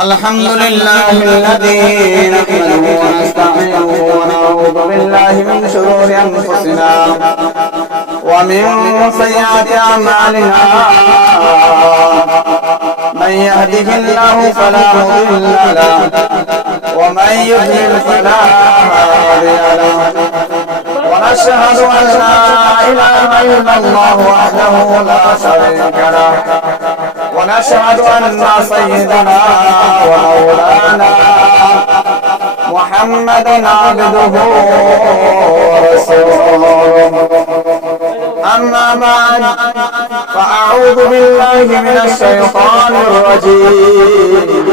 الحمد لله الذي نحمده ونستعينه ونعوذ بالله من شرور أنفسنا ومن سيئات أعمالنا من يهده الله فلا مضل له ومن يضلل فلا هادي له ونشهد أن لا إله إلا الله وحده لا شريك له ونشهد أن سيدنا ومولانا محمدا عبده ورسوله أما بعد فأعوذ بالله من الشيطان الرجيم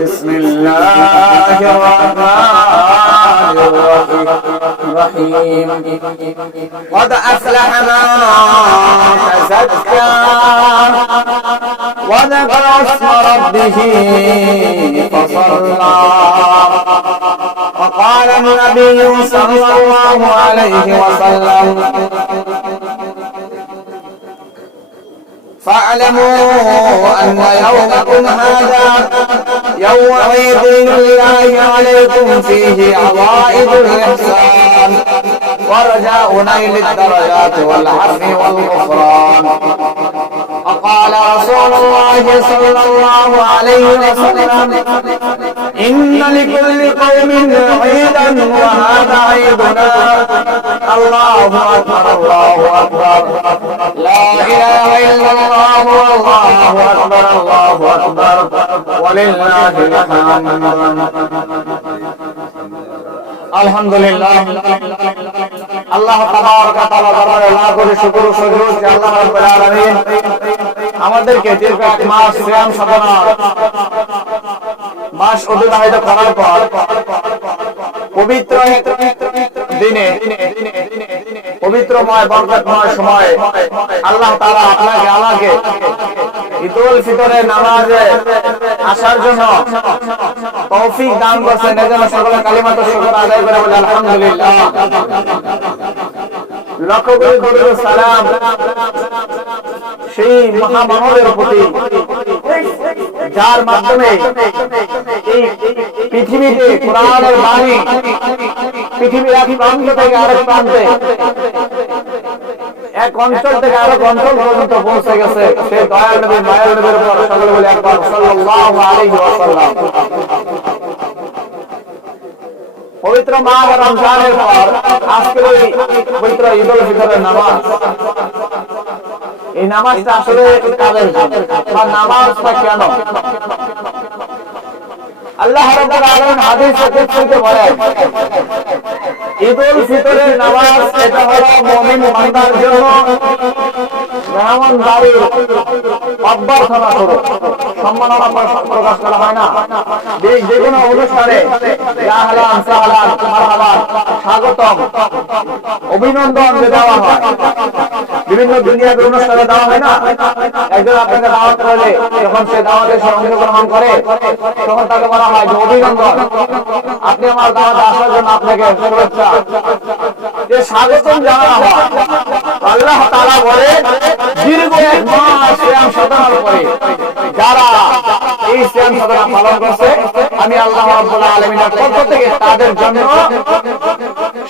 بسم الله الرحمن الرحيم قد أفلح من تزكى وذكر اسم ربه فصلى وقال النبي صلى الله عليه وسلم فاعلموا أن يومكم هذا يوم عيد لله عليكم فيه عوائد الإحسان ورجاء نيل الدرجات والعفو والغفران. وقال رسول الله صلى الله عليه وسلم إن لكل قوم عيدا وهذا عيدنا. الله أكبر الله أكبر لا إله إلا الله والله أكبر الله أكبر ولله الحمد. আলহামদুলিল্লাহ আল্লাহ তাবারক ওয়া তাআলা দরবারে লাখ কোটি শুকর ও সুজুদ যে আল্লাহ রাব্বুল আলামিন আমাদেরকে দীর্ঘ এক মাস সিয়াম সাধনা মাস অতিবাহিত করার পর পবিত্র দিনে পবিত্রময় বরকতময় সময়ে আল্লাহ তাআলা আপনাকে আমাকে ঈদুল ফিতরের নামাজে আসার জন্য তৌফিক দান করেছেন। এজন্য সকলে কালিমাত শুকর আদায় করে বলে আলহামদুলিল্লাহ। লক্ষ কোটি দরুদ ও সালাম সেই মহামানবের প্রতি যার মাধ্যমে এই পৃথিবীতে কোরআনের বাণী পৃথিবীর এক প্রান্ত থেকে আরেক প্রান্তে এক অঞ্চল থেকে আরেক অঞ্চল পর্যন্ত পৌঁছে গেছে সেই দয়াল নবী মায়াল নবীর উপর সকলে বলে একবার সাল্লাল্লাহু আলাইহি ওয়াসাল্লাম। পবিত্র মাহ রমজানের পর আজকের এই পবিত্র ঈদুল ফিতরের নামাজ, এই নামাজটা আসলে কাদের জন্য বা নামাজটা কেন? আল্লাহ রাব্বুল আলামিন হাদিসে কুদসিতে বলেন ঈদুল ফিতরের নামাজ এটা হলো মুমিন বান্দার জন্য মেহমানদারির অভ্যর্থনা স্বরূপ সম্মাননা প্রকাশ করা হয় না। যে কোনো অনুষ্ঠানে ইয়া আহলান সাহলান মারহাবান স্বাগতম অভিনন্দন যে দেওয়া হয়, বিভিন্ন দুনিয়ার অনুষ্ঠানে দেওয়া হয় না। একজন আপনাকে দাওয়াত করলে যখন সে দাওয়াতে অংশগ্রহণ করে তখন তাকে বলা হয় যে অভিনন্দন, আপনি আমার দাওয়াতে আসার জন্য আপনাকে শুভেচ্ছা, যে স্বাগতম জানানো হয়। আল্লাহ তাআলা বলে দীর্ঘ এক মাস সিয়াম সাধনার পরে যারা এই সিয়াম সাধনা পালন করছে আমি আল্লাহ রাব্বুল আলামিনের পক্ষ থেকে তাদের জন্য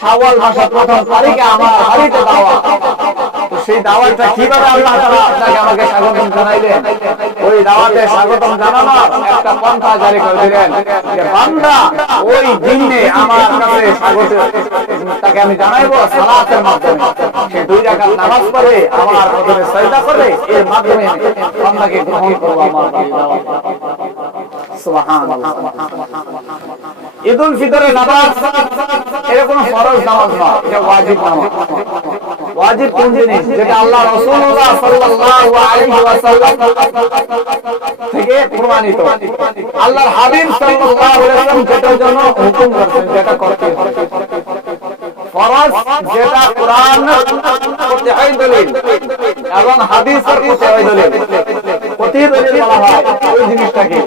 শাওয়াল মাসের প্রথম তারিখে আমার বাড়িতে দাওয়াত। তো সেই দাওয়াতটা কিভাবে আল্লাহ তাআলা আপনাকে আমাকে স্বাগতম জানাইলেন? ওই দাওয়াতে স্বাগতম জানানোর একটা পন্থা জারি করে দিলেন যে বান্দা ওই দিনে আমার কাছে স্বাগত তাকে আমি জানাইবো সালাতের মাধ্যমে। সে 2 রাকাত নামাজ পড়ে আমার প্রথমে সিজদা করে এর মাধ্যমে বান্দাকে গ্রহণ করব আমার দাওয়াত। সুবহানাল্লাহ। ঈদুল ফিতরের নামাজ এটা কোনো ফরজ নামাজ নয়, এটা ওয়াজিব নামাজ। ওয়াজিব কোন জিনিস? যেটা আল্লাহ রাসূলুল্লাহ সাল্লাল্লাহু আলাইহি ওয়াসাল্লাম থেকে প্রমাণিত, আল্লাহর হাবিব সাল্লাল্লাহু আলাইহি ওয়াসাল্লাম যেটার জন্য হুকুম করেছেন যেটা করতে হবে। ফরজ যেটা কোরআন করতে হয় দলিল এবং হাদিসের করতে হয় দলিল, প্রতি দলিল বলা হয় ওই জিনিসটাকে।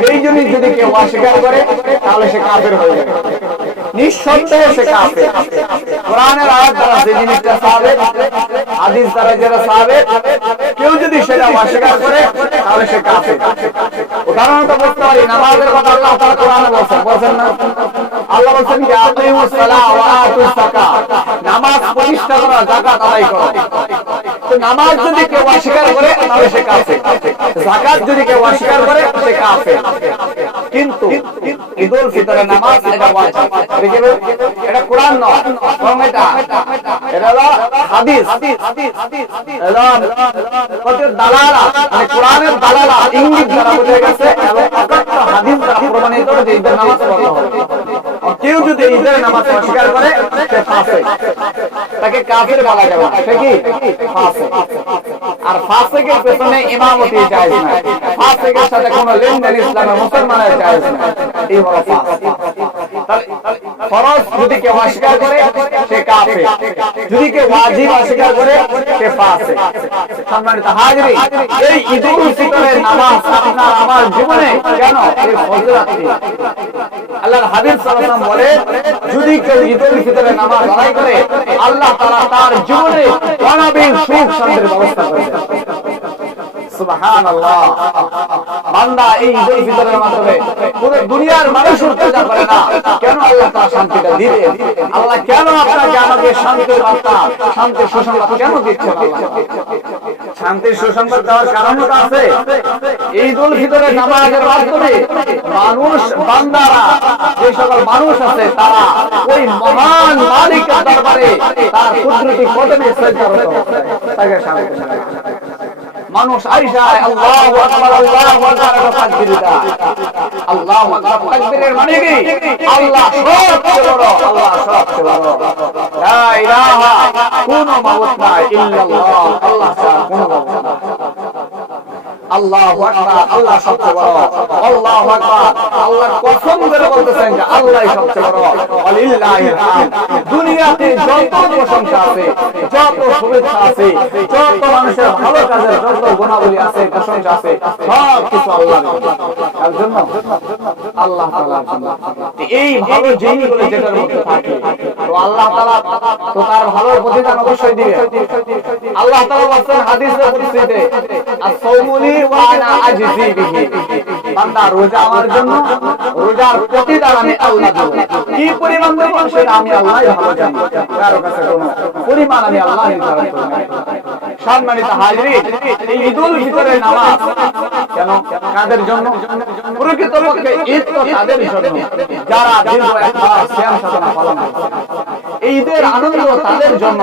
যেই জিনিস যদি কেউ অস্বীকার করে তাহলে সে কাফের হয়ে যাবে, নিঃসন্দেহে সে কাফের। কোরআনের আয়াত দ্বারা যে জিনিসটা সাবেত, হাদিস দ্বারা যেটা সাবেত, কেউ যদি সেটা অস্বীকার করে তাহলে সে কাফের। সাধারণত বুঝতে পারি নামাজের কথা আল্লাহ তাআলা কোরআনে বলেন না? আল্লাহ বলেন যে আকিমুস সালাহ ওয়া আতুস যাকাত, নামাজ প্রতিষ্ঠা করো, যাকাত আদায় করো। তো নামাজ যদি কেউ অস্বীকার করে তাহলে সে কাফের, যাকাত যদি কেউ অস্বীকার করে সে কাফের। কিন্তু ঈদুল ফিতরের নামাজ এটা ওয়াজিব, এটা কোরআন নয়, বরং এটা হলো হাদিস, এটা কত দালালা, মানে কোরআনের দালালা ইঙ্গিত দ্বারা বোঝা গেছে এবং অকাট্য হাদিস দ্বারা প্রমাণিত যে ঈদের নামাজ পড়তে হবে। কেউ যদি ঈদের নামাজ অস্বীকার করে সে ফাসিক, তাকে কাফের বলা যাবে না, সে কি ফাসিক। আর ফাসিকের পেছনে ইমামতি জায়েজ না, ফাসিকের সাথে কোনো লেনদেন ইসলামে মুসলমানের জায়েজ না, এই হলো ফাসিক। তাহলে ফরজ যদি কেউ অস্বীকার করে সে কাফের, যদি কেউ ওয়াজিব অস্বীকার করে সে ফাসিক। সম্মানিত হাজিরিন, এই ঈদুল ফিতরের নামাজ আপনার আমার জীবনে কেন এর ফজিলত কি? আল্লাহর হাবিব সাল্লাল্লাহু আলাইহি ওয়াসাল্লাম বলে, যদি কেউ ঈদুল ফিতরের নামাজ আদায় করে আল্লাহ তাআলা তার জীবনে অনাবিল সুখ শান্তির ব্যবস্থা করে দেন। সুবহানাল্লাহ। বান্দা এই ঈদুল ফিতরের মাধ্যমে পুরো দুনিয়ার মানুষ উত্তেজনা করে না, কেন আল্লাহ তাআলা শান্তিটা দিবে? আল্লাহ কেন আপনাকে আমাকে শান্তির বার্তা, শান্তির সুসংবাদ কেন দিচ্ছেন? আল্লাহ শান্তির সুসংবাদ দেওয়ার কারণ আছে। ঈদুল ফিতরের নামাজের মাধ্যমে মানুষ, বান্দারা, যে সকল মানুষ আছে তারা ওই মহান মালিকের দরবারে তার কুদরতি কদমে সিজদা করতে হবে, তাকে শান্তি দেয়। মানুষ আয়েশায় আল্লাহু আকবার আল্লাহু আকবার তাকবীর দেয়। আল্লাহু আকবার তাকবীরের মানে কি? আল্লাহ সবচেয়ে বড়, আল্লাহ সবচেয়ে বড়। লা ইলাহা, কোনো মাবুদ নাই ইল্লাল্লাহ, আল্লাহ ছাড়া কোনো মাবুদ নাই। আল্লাহু আকবার, আল্লাহ সবচেয়ে বড়। আল্লাহু আকবার, আল্লাহর কসম করে বলতেছেন যে আল্লাহই সবচেয়ে বড়। ওয়ালিল্লাহিল হামদ। দুনিয়াতে যত প্রশংসা আছে, যত শুভেচ্ছা আছে, যত মানুষের ভালো কাজের যত গুণাবলী আছে, প্রশংসা আছে, সব কিছু আল্লাহর জন্য, আল্লাহ তাআলার জন্য। এই ভালো জিনিসগুলো যেটার মধ্যে থাকে তো আল্লাহ তাআলা তো তার ভালোর প্রতিদান অবশ্যই দিবেন। আল্লাহ তাআলা বলেন হাদিসে কুদসিতে, আস-সাওমুলি ওয়া আনা আজজি বিহি, বান্দা রোজা আমার জন্য, রোজার প্রতিদান আমি আল্লাহ দেব। কি পরিমাণ দেব সেটা আমি আল্লাহই ভালো জানি, কারো কাছে কোনো পরিমাণ আমি আল্লাহ নির্ধারণ করি না। সম্মানিত হাজিরিন, এই ঈদুল ফিতরের নামাজ কেন কাদের জন্য? প্রকৃতপক্ষে ঈদ তো তাদের জন্য যারা দীর্ঘ এক মাস সিয়াম সাধনা পালন করে। ঈদের আনন্দ তাদের জন্য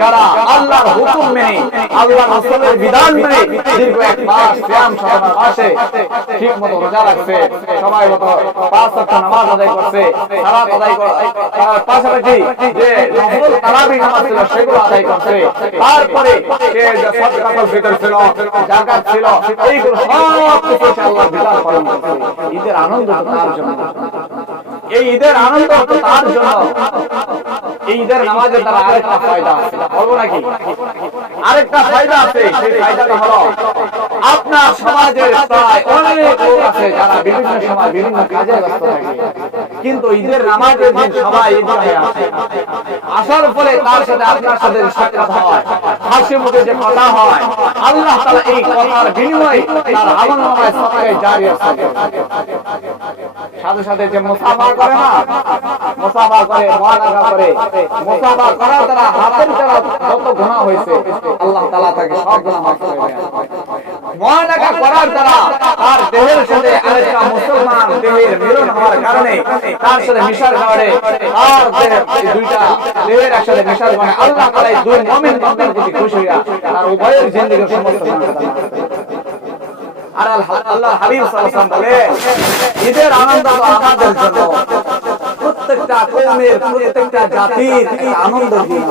যারা আল্লাহর হুকুম মেনে, আল্লাহর রাসূলের বিধান মেনে দীর্ঘ এক মাস সিয়াম সাধনা মাসে ঠিকমতো রোজা রাখছে, সময় মতো 5 ওয়াক্ত নামাজ আদায় করছে, সালাত আদায় করে, পাশাপাশি যে নফল তারাবি নামাজ ছিল সেগুলো আদায় করছে, তারপরে সে সাদকাতুল ফিতর ছিল, যাকাত ছিল, এইগুলো সব কিছু আল্লাহর বিধান পালন করছে। ঈদের আনন্দ তার জন্য, এই ঈদের আনন্দ তার জন্য। এই ঈদের নামাজের দ্বারা আরেকটা ফায়দা আছে, বলবো নাকি? আরেকটা ফায়দা আছে, সেই ফায়দাটা হলো আপনার সমাজের প্রায় অনেক লোক আছে যারা বিভিন্ন সময় বিভিন্ন কাজে ব্যস্ত থাকে, কিন্তু ঈদের নামাজের দিন সবাই ঈদগাহে আসে। আসার ফলে তার সাথে আপনার সাথে সাক্ষাৎ হয়, হাসি মুখে যে কথা হয়, আল্লাহ তাআলা এই কথার বিনিময়ে তার আমলনামায় সদকায়ে জারিয়া থাকে। সাথে সাথে যে মুসাফা করে না, মুসাফা করে, মুআনাকা করে, মুসাফা করার দ্বারা হাতের দ্বারা যত গুনাহ হয়েছে আল্লাহ তাআলা তাকে সব গুনাহ মাফ করে দেন। মুআনাকা করার দ্বারা তার দেহের সাথে আরেকটা মুসলমান দেহের মিলন হওয়ার কারণে, তার সাথে মিশার কারণে, তার দেহের দুইটা দেহের একসাথে মিশার কারণে আল্লাহ তাআলা দুই মুমিন বান্দার প্রতি খুশি হইয়া তার উভয়ের জিন্দেগীর সমস্ত গুনাহ ক্ষমা করে দেন। আর আল্লাহ হাবিব সাল্লাল্লাহু আলাইহি ওয়াসাল্লাম বলেন, ঈদের আনন্দ তো আমাদের জন্য, প্রত্যেকটা কওমের, প্রত্যেকটা জাতির আনন্দ দিন।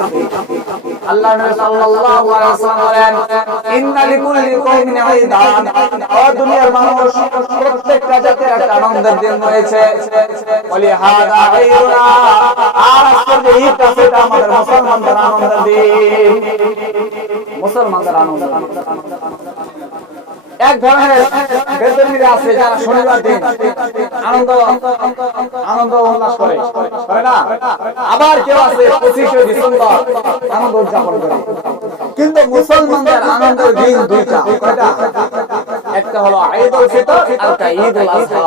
আল্লাহ নবী সাল্লাল্লাহু আলাইহি ওয়াসাল্লাম বলেন, ইন্না লিকুল্লি কওমিন ঈদান, ও দুনিয়ার মানুষ, প্রত্যেকটা জাতির একটা আনন্দের দিন রয়েছে। ওয়ালি হাদা ঈদুনা, আর আজকের যে ঈদ আছে এটা আমাদের মুসলমানদের আনন্দের দিন, মুসলমানদের আনন্দ। এক ধরনের বেদরমিরা আছে যারা শনিবার দিন আনন্দ উল্লাস করে না, আবার কেউ আছে 25শে ডিসেম্বর আনন্দ উদযাপন করে। কিন্তু মুসলমানদের আনন্দের দিন দুইটা, কয়টা? একটা হলো ঈদুল ফিতর আর একটা ঈদুল আযহা।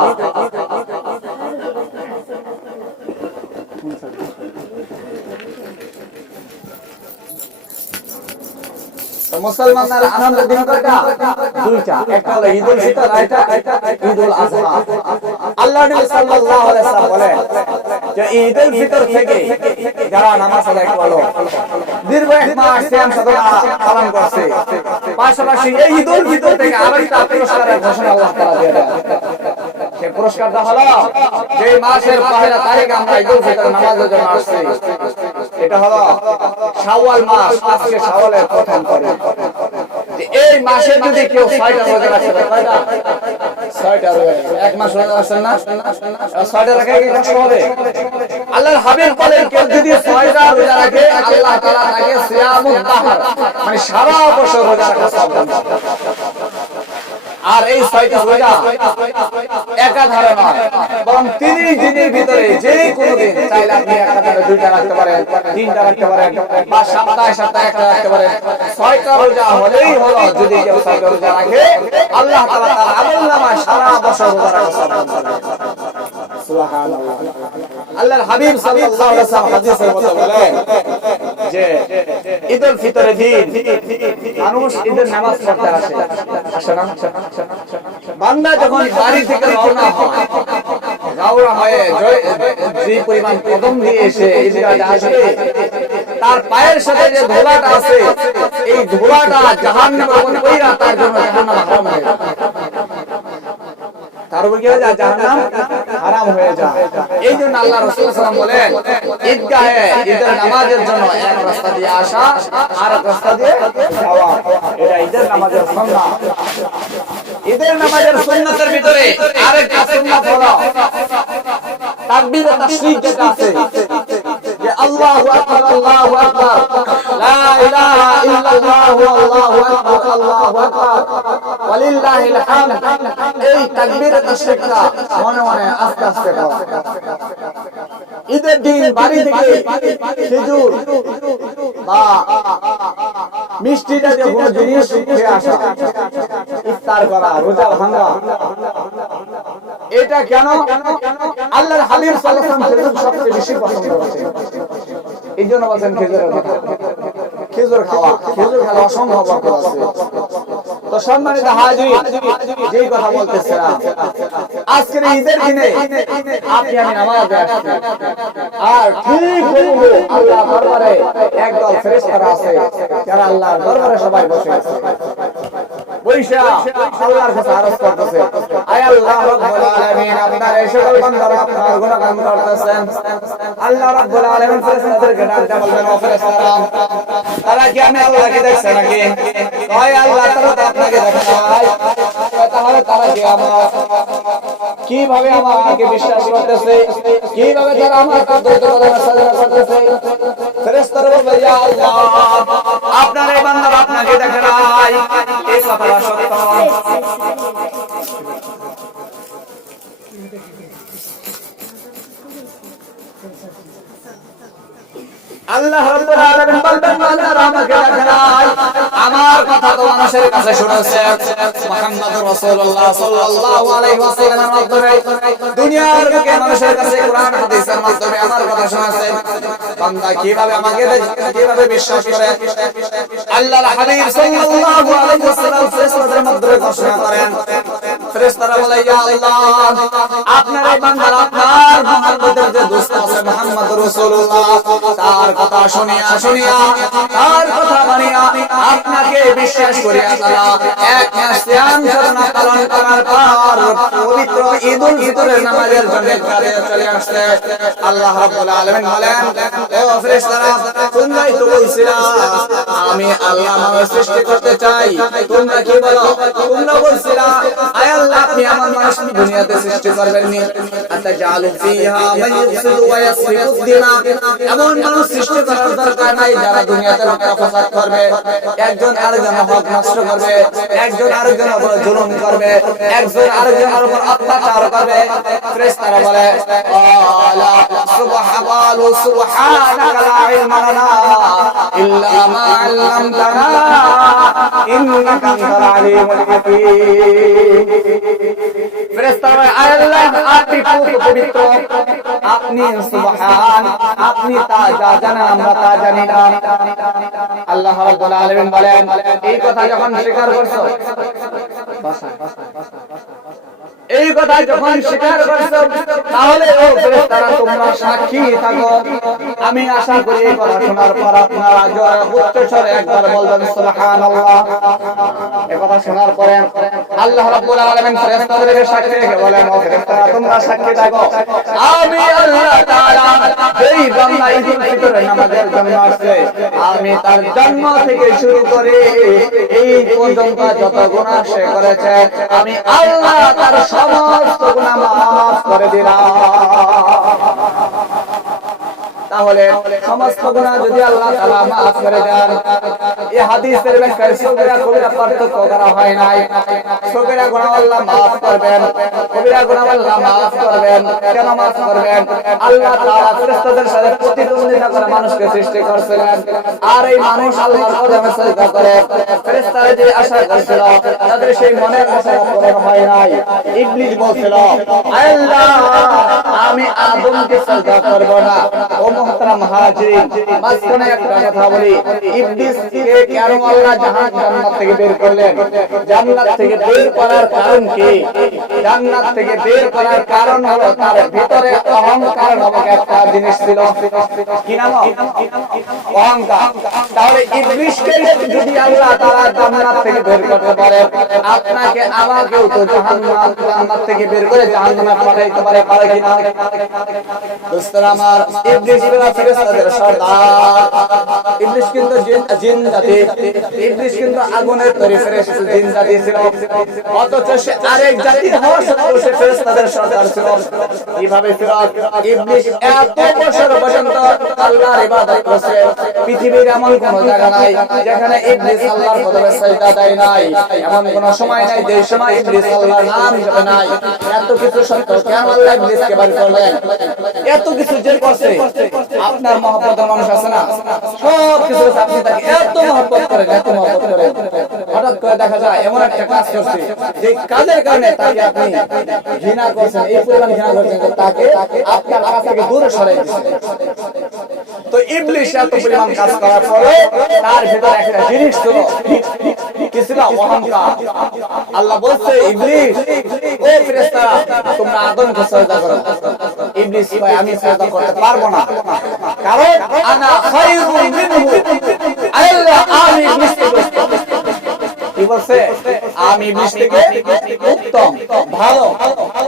মুসলমানদের আনন্দের দিন কয়টা? দুইটা, একটা হলো ঈদুল ফিতর আর একটা ঈদুল আযহা। আল্লাহর নবী সাল্লাল্লাহু আলাইহি ওয়াসাল্লাম বলেন যে ঈদুল ফিতর থেকে যারা নামাজ আদায় করলো, দীর্ঘ এক মাস সিয়াম সাধনা পালন করছে, পাশাপাশি এই ঈদুল ফিতর থেকে আরেকটা পুরস্কারের ঘোষণা আল্লাহ তাআলা দিয়ে দেন। সেই পুরস্কারটা হলো যে মাসের পহেলা তারিখে আমরা ঈদুল ফিতর নামাজের জন্য আসছি, এটা হলো শাওয়াল মাস। আজকে শাওয়ালের প্রথম তারিখ। এই মাসে যদি কেউ 6টা রোজা রাখে, কয়টা? 6টা রোজা। এক মাস রোজা রাখছেন না, 6টা রাখা কি কষ্ট হবে? আল্লাহর হাবিব বলেন কেউ যদি 6টা রোজা রাখে, আল্লাহ তাআলা তাকে সিয়ামুদ দাহর, মানে সারা বছর রোজা রাখা সওয়াব দান করেন। আর এই 6টা রোজা একাধারে নয়, বরং 30 দিনের ভিতরে যে কোনো দিন চাইলে আপনি একাধারে 2টা রাখতে পারেন, 3টা রাখতে পারেন, বা সপ্তাহে সপ্তাহে একটা রাখতে পারেন। 6টা রোজা হলেই হলো। যদি কেউ 6টা রোজা রাখে, আল্লাহ তাআলা তার আমলনামায় সারা বছর রোজা রাখা সওয়াব দান করেন। সুবহানাল্লাহ। আল্লাহর হাবিব সাল্লাল্লাহু আলাইহি ওয়াসাল্লাম হাদিসের মধ্যে বলেন যে ঈদুল ফিতরের দিন মানুষ ঈদের নামাজ পড়তে আসে, আসে না? বান্দা যখন বাড়ি থেকে রওনা হয়, রওনা হয়ে যে পরিমাণ কদম দিয়ে এসে ঈদগাহে আসে, তার পায়ের সাথে যে ধুলাটা আছে, এই ধুলাটা জাহান্নামের উপর পড়া তার জন্য জাহান্নাম হারাম হয়ে যায়। তার উপর কি হয়ে যায়? জাহান্নাম হারাম হয়ে যায়। এই জন্য আল্লাহ রাসূল সাল্লাল্লাহু আলাইহি ওয়াসাল্লাম বলেন ঈদগাহে ঈদের নামাজের জন্য এক রাস্তা দিয়ে আসা আর এক রাস্তা দিয়ে যাওয়া, এটা ঈদের নামাজের সুন্নাত। ঈদের নামাজের সুন্নাতের ভিতরে আরেকটা সুন্নাত হলো তাকবীর তাশরিক, যেটা আছে যে আল্লাহু আকবার, আল্লাহু আকবার, লা ইলাহা ইল্লাল্লাহু, আল্লাহু আকবার, আল্লাহু আকবার, ওয়ালিল্লাহিল হামদ। এই তাকবীর তাশরিকটা মনে মনে আস্তে আস্তে পড়া। ঈদের দিন বাড়ি থেকে খেজুর বা মিষ্টি জাতীয় কোনো জিনিস খেয়ে আসা, ইফতার করা, রোজা ভাঙা, এটা কেন? আল্লাহর হাবিব সাল্লাল্লাহু আলাইহি ওয়াসাল্লাম খেজুর সবচেয়ে বেশি পছন্দ করেন। এই জন্য বলেন খেজুরের কথা। খেজুর খাওয়া অসম্ভব বরকত আছে। তো সম্মানিত হাজির, যেই কথা বলতেছিলাম, আজকের ঈদের দিনে আপনি আমি নামাজে আসছি, আর ঠিক বলবো আল্লাহ দরবারে একদল ফেরেশতারা আছে যারা আল্লাহর দরবারে সবাই বসে আছে, বৈশা আল্লাহর কাছে আরজ করতেছে, আয় আল্লাহ রাব্বুল আলামিন, আপনার এই সকল বান্দারা আপনার গুণগান করতেছেন। আল্লাহ রাব্বুল আলামিন ফেরেশতাদেরকে ডাক দিয়ে বলবেন, ও ফেরেশতারা, তারা কি আমি আল্লাহকে দেখছে নাকি? কয় আল্লাহ তাআলা তো আপনাকে দেখে নাই। তাহলে তারা কি কিভাবে আমাকে বিশ্বাস করতেছে? কিভাবে তারা আমার দ্বৈত কদমে সাজদা করতেছে? ফেরেশতারা বলবে, ইয়া আল্লাহ, আপনার এই বান্দারা আপনাকে দেখে নাই। এই কথাটা সত্য। আল্লাহ রাব্বুল আলামিন বলবেন, বান্দারা আমাকে দেখে নাই। আমার কথা তো মানুষের কাছে শুনেছে, মুহাম্মদুর রাসূলুল্লাহ সাল্লাল্লাহু আলাইহি ওয়াসাল্লামের মাধ্যমে দুনিয়ার বুকে মানুষের কাছে কোরআন হাদিসের মাধ্যমে আমার কথা শুনেছে। বান্দা কিভাবে আমাকে দেখে, কিভাবে বিশ্বাস করে? আল্লাহর হাবিব সাল্লাল্লাহু আলাইহি ওয়াসাল্লাম ফেরেশতাদের মাধ্যমে ঘোষণা করেন। ফেরেশতারা বলে, ইয়া আল্লাহ, আপনার এই বান্দারা আপনার মুহাম্মদের যে দোস্ত আছে মুহাম্মদুর রাসূলুল্লাহ, তার কথা শুনিয়া তার কথা মানিয়া আপনাকে বিশ্বাস করিয়া তারা এক মাস সিয়াম সাধনা পালন করার পর পবিত্র ঈদুল ফিতরের নামাজের জন্য ঘরে চলে আসছে। আল্লাহ রাব্বুল আলামিন বলেন, ও ফেরেশতারা, তোমরাই তো বলছিলা আমি আল্লাহ মানুষ সৃষ্টি করতে চাই। তোমরা কি বলো? তোমরা বলছিলা, আয় আল্লাহ, আপনি আমার মানুষ দুনিয়াতে সৃষ্টি করবেন নি, আতাজালু ফিহা মান ইফসিদু ওয়া ইয়াসফিকু দিমা, এমন মানুষ সৃষ্টি করার দরকার নাই যারা দুনিয়াতে রক্ষা ফাসাদ করবে, একজন আরেকজনের হক নষ্ট করবে, একজন আরেকজনের উপর জুলুম করবে, একজন আরেকজনের উপর অত্যাচার অত্যাচার করবে ফেরেশতারা বলে ক্বালা সুবহানাল্লাহ সুবহানাকা লা ইলমা লানা ইল্লা মা 'আল্লামতানা ইন্নাকা আনতাল আলিমুল হাকীম। ফেরেশতারা বলে আল্লাহ আপনি খুব পবিত্র, আপনি সুবহান, আপনি তা যা জানেন আমরা তা জানি না। আল্লাহ রাব্বুল আলামিন বলেন এই কথা যখন স্বীকার করছো, এই কথা যখন স্বীকার করছো তাহলে ও ফেরেশতারা তোমরা সাক্ষী থাকো। আমি আশা করি এই কথা শোনার পর আপনারা জোরে উচ্চ স্বরে একবার বলবেন সুবহানাল্লাহ। এই কথা শোনার পরে আল্লাহ রাব্বুল আলামিন ফেরেশতাদেরকে সাক্ষী রেখে বলেন ও ফেরেশতারা তোমরা সাক্ষী থাকো, আমি আল্লাহ তাআলা এই বান্দা ঈদুল ফিতরের নামাজের জন্য আসছে, আমি তার জন্ম থেকে শুরু করে এই পর্যন্ত যত গুনাহ সে করেছে আমি আল্লাহ তার সমস্ত গুনাহ মাফ করে দিলাম। তাহলে সমস্ত গুনাহ যদি আল্লাহ তাআলা মাফ করে দেন, এই হাদিসের ব্যাখ্যায় সগীরা কবিরা পার্থক্য করা হয় নাই। সগীরা গুনাহ আল্লাহ মাফ করবেন, কবিরা গুনাহ আল্লাহ মাফ করবেন। কেন মাফ করবেন? আল্লাহ তাআলা ফেরেশতাদের সাথে প্রতিদ্বন্দ্বিতা করে মানুষকে সৃষ্টি করেছিলেন, আর এই মানুষ আল্লাহর কদমে সিজদা করে। ফেরেশতারা যে আশা করেছিল তাদের সেই মনের আশা পূরণ হয় নাই। ইবলিস বলছিল আল্লাহ আমি আদমকে সিজদা করব না। ও মুহতারাম হাজিরিন, মাঝখানে একটা কথা বলি, ইবলিসকে কেন আল্লাহ জান্নাত থেকে বের করলেন? জান্নাত থেকে বের করার কারণ কি? জান্নাত থেকে বের করার কারণ হলো তার ভিতরে অহংকার নামক একটা জিনিস ছিল। কি নাম? অহংকার। তাহলে ইবলিসকে যদি আল্লাহ তাআলা জান্নাত থেকে বের করতে পারে, আপনাকে আমাকেও তো জান্নাত থেকে বের করে জাহান্নামে পাঠাইতে পারে, পারে কি না? দোস্তরা আমার, ইবলিস ফেরেশতাদের সর্দার। ইবলিস কিন্তু জিন জাতি, ইবলিস কিন্তু আগুনের তৈরি ফেরেশতা জিন জাতি ছিল, অথচ সে আরেক জাতির হওয়া সত্ত্বেও সে ফেরেশতাদের সর্দার ছিল। কিভাবে ছিল? ইবলিস এত বছর পর্যন্ত আল্লাহর ইবাদত করছে। পৃথিবীর এমন কোন জায়গা নাই যেখানে ইবলিস আল্লাহর কদমে সিজদা দেয় নাই। এমন কোন সময় নাই যে সময় ইবলিস আল্লাহর নাম জপে নাই। এত কিছু সত্ত্বেও কেন আল্লাহ ইবলিসকে বের করলেন? এত কিছু যে করছে, আপনার মহব্বতের মানুষ আছে না, সব কিছু আপনি তাকে এত মহব্বত করেন, এত মহব্বত করেন, হঠাৎ করে দেখা যায় এমন একটা কাজ করছে যে কাজের কারণে তাকে আপনি ঘৃণা করছেন, এই পরিমাণ ঘৃণা করছেন যে তাকে আপনার কাছ থেকে দূরে সরাই দিচ্ছেন। তো ইবলিস এত পরিমাণ কাজ করার পরে তার ভিতরে একটা জিনিস ছিল, কি ছিল? অহংকার। আল্লাহ বলছে ইবলিস ও ফেরেশতারা তোমরা আদমকে সিজদা করো। ইবলিস কয় আমি সিজদা করতে পারবো না, কারণ আনা খায়রুম মিনহু। আল্লাহ আমি ইবলিস থেকে উত্তম। কি বলছে? আমি ইবলিস থেকে উত্তম, ভালো।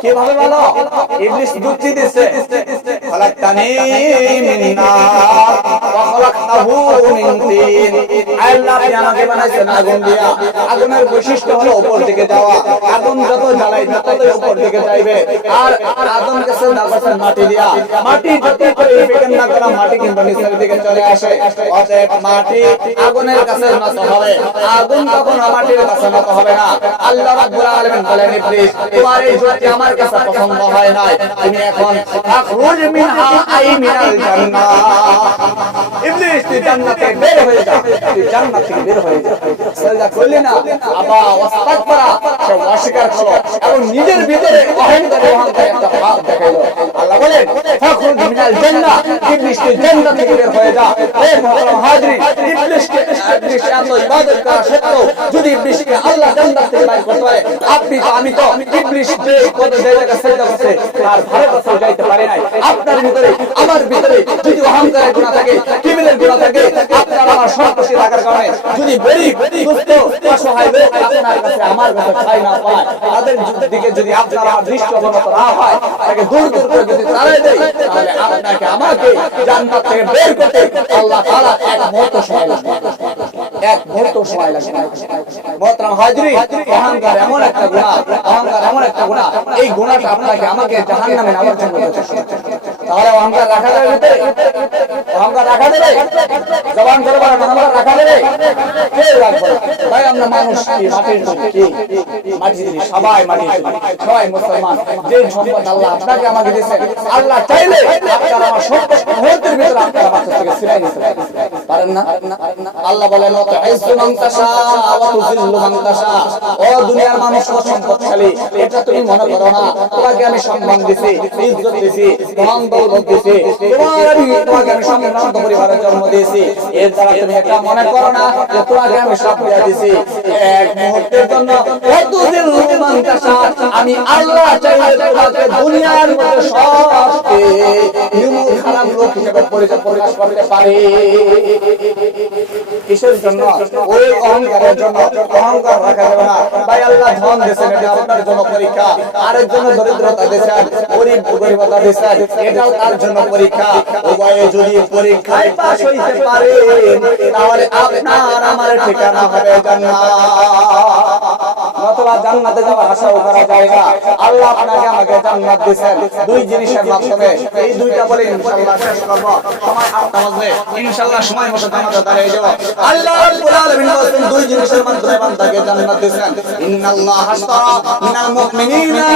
কিভাবে ভালো? ইবলিস যুক্তি দিচ্ছে খালাকতানি মিন নার ওয়া খালাকতাহু মিন তিন। আল্লাহ আপনি আমাকে বানাইছেন আগুন দিয়া। আগুনের বৈশিষ্ট্য হলো উপর দিকে যাওয়া। আগুন যত জ্বালাই ততই উপর দিকে যাইবে। আর আদমকে সিজদা করছেন মাটি দিয়া। মাটি যত করে ফেকেন না করা, মাটি কিন্তু নিচের দিকে চলে আসে। অতএব মাটি আগুনের কাছে নত হবে, আগুন কখনো মাটির কাছে নত হবে না। আল্লাহ রাব্বুল আলামিন বলেন ইবলিস তোমার এই যুক্তি আমার কাছে পছন্দ হয় নাই, তুমি এখন আখরুজ মিনহা আই মিনাল জান্নাহ। ইবলিস তুই জান্নাত থেকে বের হয়ে যা, তুই জান্নাত থেকে বের হয়ে যা। সিজদা করলি না, আবা ওয়াস্তাগফারা, সে অস্বীকার করলো এবং নিজের ভিতরে অহংকার একটা ভাব দেখাইলো। আল্লাহ বলেন ফাখরুজ মিনাল জান্নাহ, ইবলিস তুই জান্নাত থেকে বের হয়ে যা। হে মুহতারাম হাজিরিন, ইবলিস এত ইবাদত করা সত্ত্বেও যদি ইবলিসকে আল্লাহ জান্নাত থেকে বের করতে পারে, আপনি তো আমি তো ইবলিস যে কত জায়গায় সিজদা করছে তার ধারে কাছে যাইতে পারে নাই। আপনার ভিতরে আমার ভিতরে যদি অহংকারের গুনাহ থাকে, কিবরের গুনাহ থাকে, আপনার আমার সন্তুষ্টি থাকার কারণে যদি গরীব দুস্থ অসহায় লোক আপনার কাছে আমার কাছে চাই না পায়, তাদের দিকে যদি আপনার দৃষ্টি অবনত না হয়, তাকে দূর দূর করে যদি তাড়াই দেয়, তাহলে আপনাকে আমাকে জান্নাত থেকে বের করতে আল্লাহ তাআলা এক মুহূর্ত সময় লাগবে, এক মুহূর্ত সময় লাগবে। মুহতারাম হাজিরিন, অহংকার এমন একটা গুনাহ, অহংকার এমন একটা গুনাহ, এই গুনাহটা আপনাকে আমাকে জাহান্নামে নেওয়ার জন্য যথেষ্ট। তাহলে অহংকার রাখা যাবে ভিতরে? অহংকার রাখা যাবে? জবান করে বলেন অহংকার রাখা যাবে? কে রাখবে? ভাই আমরা মানুষ কি মাটির তৈরি, কি মাটির তৈরি, সবাই মাটির তৈরি, সবাই মুসলমান। যে সম্পদ আল্লাহ আপনাকে আমাকে দিয়েছেন, আল্লাহ চাইলে আপনার আমার সম্পদ মুহূর্তের ভিতরে আপনার আমার থেকে ছিনাই নিতে পারেন না? আল্লাহ বলেন ওয়া তুইজ্জু মান তাশা ওয়া তুযিল্লু মান তাশা। ও দুনিয়ার মানুষ সম্পদশালী, এটা তুমি মনে করো না। তোমাকে আমি সম্মান দিয়েছি, ইজ্জত দিয়েছি, ধন দৌলত দিয়েছি, তোমাকে আমি সম্ভ্রান্ত পরিবারের জন্ম দিয়েছি, এর দ্বারা তুমি এটা মনে করো না যে তোমাকে আমি সব দিয়ে দিয়েছি। এক মুহূর্তের জন্য ওয়া তুযিল্লু মান তাশা, আমি আল্লাহ চাইলে তোমাকে দুনিয়ার মধ্যে সবকে নির্মূল খারাপ লোক হিসেবে পরিচয় প্রকাশ করতে পারি। কিসের জন্য? ওই অহংকারের জন্য। অহংকার রাখা যাবে না। ভাই আল্লাহ ধন দিয়েছেন, এটা আপনার জন্য পরীক্ষা। আরেকজন দরিদ্রতা দিয়েছেন, গরিবতা দিয়েছেন, এটাও তার জন্য পরীক্ষা। উভয়ে যদি পরীক্ষায় পাস হইতে পারে তাহলে আপনার আমার ঠিকানা হবে জান্নাত। অথবা জান্নাতে যাওয়ার আশাও করা যায় না। আল্লাহ আপনাকে আমাকে জান্নাত দিয়েছেন দুই জিনিসের মাধ্যমে। এই দুইটা বলে ইনশাআল্লাহ শেষ করব। সময় আটটা বাজে, ইনশাআল্লাহ সময় মতো জান্নাতে দাঁড়িয়ে যাব। আল্লাহ রাব্বুল আলামিন বলেন দুই জিনিসের মাধ্যমে বান্দাকে জান্নাত দিয়েছেন। ইন্নাল্লাহ আশতারা মিনাল মুমিনিনা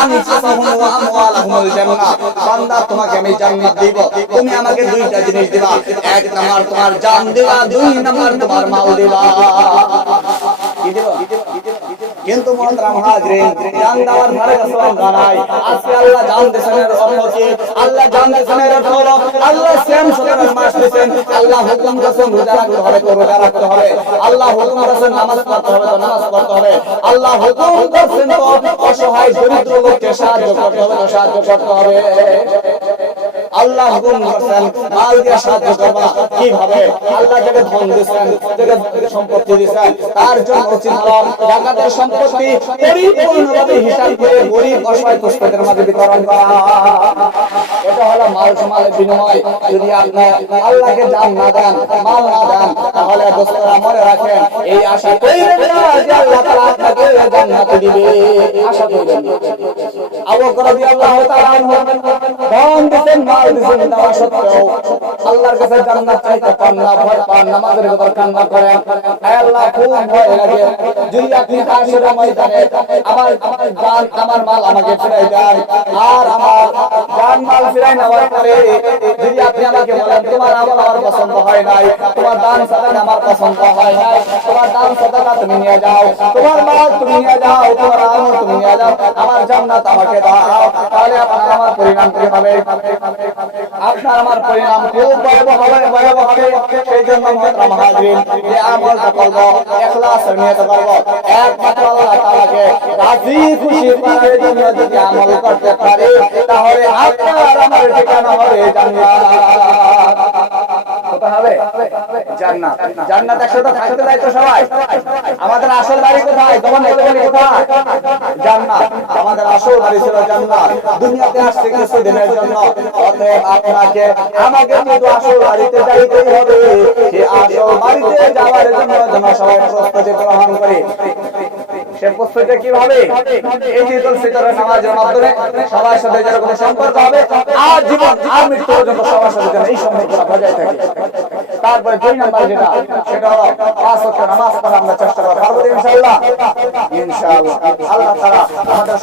আনফুসাহুম ওয়া আমওয়ালাহুমুল জান্নাহ। বান্দা তোমাকে আমি জান্নাত দেব, তুমি আমাকে দুইটা জিনিস দিবা। এক নাম্বার তোমার জান দিবা, দুই নাম্বার তোমার মাল দিবা। কি দিবা? কিন্তু মহানরা মুহাজিরিন জান দেওয়ার ধারে কাছে দাঁড়ায়। আজকে আল্লাহ জান দিয়েছেন এর অর্থ কি? আল্লাহ জান দিয়েছেন এর অর্থ হলো আল্লাহ সিয়াম সালাত মাস দিয়েছেন। আল্লাহ হুকুম করেছেন রোজা রাখতে হবে তো রোজা রাখতে হবে। আল্লাহ হুকুম করেছেন নামাজ পড়তে হবে তো নামাজ পড়তে হবে। আল্লাহ হুকুম করেছেন তো অসহায় দরিদ্র লোককে সাহায্য করতে হবে তো সাহায্য করতে হবে। আল্লাহ হুকুম করেছেন মাল দিয়ে সাহায্য করবা। কিভাবে? আল্লাহ যাকে ধন দিয়েছেন, যাকে সম্পত্তি দিয়েছেন, তার জন্য উচিত হলো যাকাতের সম্পত্তি পরিপূর্ণভাবে হিসাব করে গরিব অসহায় দুস্থদের মাঝে বিতরণ করা। এটা হলো মাল সমালের বিনিময়। যদি আপনি আল্লাহকে জান না দেন, মাল না দেন, তাহলে দোস্তরা মনে রাখেন এই আশা কইরেন না যে আল্লাহ তাআলা আপনাকে জান্নাত দিবে। আশা কইরেন না। আবু বকর রাদিয়াল্লাহু তাআলা ধন দিতেন, মাল দিতেন, দেওয়া সত্ত্বেও আল্লাহর কাছে জান্নাত চাইতে পান না, ভয় পান, নামাজের কথা কান্না করেন। আয় আল্লাহ খুব ভয় লাগে যদি আপনি হাসরের ময়দানে আমার জান আমার মাল আমাকে ফিরাই দেন, আর আমার জান মাল ফিরাই নেওয়ার পরে যদি আপনি আমাকে বলেন তোমার আমল আমার পছন্দ হয় নাই, তোমার দান সাদাকা আমার পছন্দ হয় নাই, তোমার দান সাদাকা তুমি নিয়ে যাও, তোমার মাল তুমি নিয়ে যাও, তোমার আমল তুমি নিয়ে যাও, আমার জান্নাত আমাকে দাও, তাহলে আপনার আমার পরিণাম কি হবে? আপনার আমার পরিণাম খুব ভয়াবহ হবে, ভয়াবহ হবে। সেই জন্য মহানরা মুহাজিরিন যে আমলটা করব ইখলাসের নিয়তে করব, একমাত্র আল্লাহ তাআলাকে রাজি খুশি করার জন্য যদি আমল করতে পারি তাহলে আপনার আমার ঠিকানা হবে জান্নাত। কোথায় হবে? জান্নাত। জান্নাত একসাথে থাকতে চাই তো সবাই? আমাদের আসল বাড়ি কোথায়? তখন বলি কোথায়? জান্নাত। আমাদের আসল বাড়ি ছিল জান্নাত। দুনিয়াতে আসছে কিছু দিনের জন্য। অতএব আপনাকে আমাকে কিন্তু আসল বাড়িতে যাইতেই হবে। সেই আসল বাড়িতে যাওয়ার জন্য যেন সবাই প্রস্তুতি গ্রহণ করে। সে প্রস্তুতি কিভাবে? এই ঈদুল ফিতরের নামাজের মাধ্যমে সবার সাথে যেরকম সম্পর্ক হবে আর জীবন আর মৃত্যু পর্যন্ত সবার সাথে যেন এই সম্পর্কটা বজায় থাকে। তারপরে দুই নাম্বার যেটা, সেটা হলো 5 ওয়াক্ত নামাজ পড়া আমরা চেষ্টা করব। পারবো ইনশাআল্লাহ? ইনশাআল্লাহ। আল্লাহ তাআলা আমাদের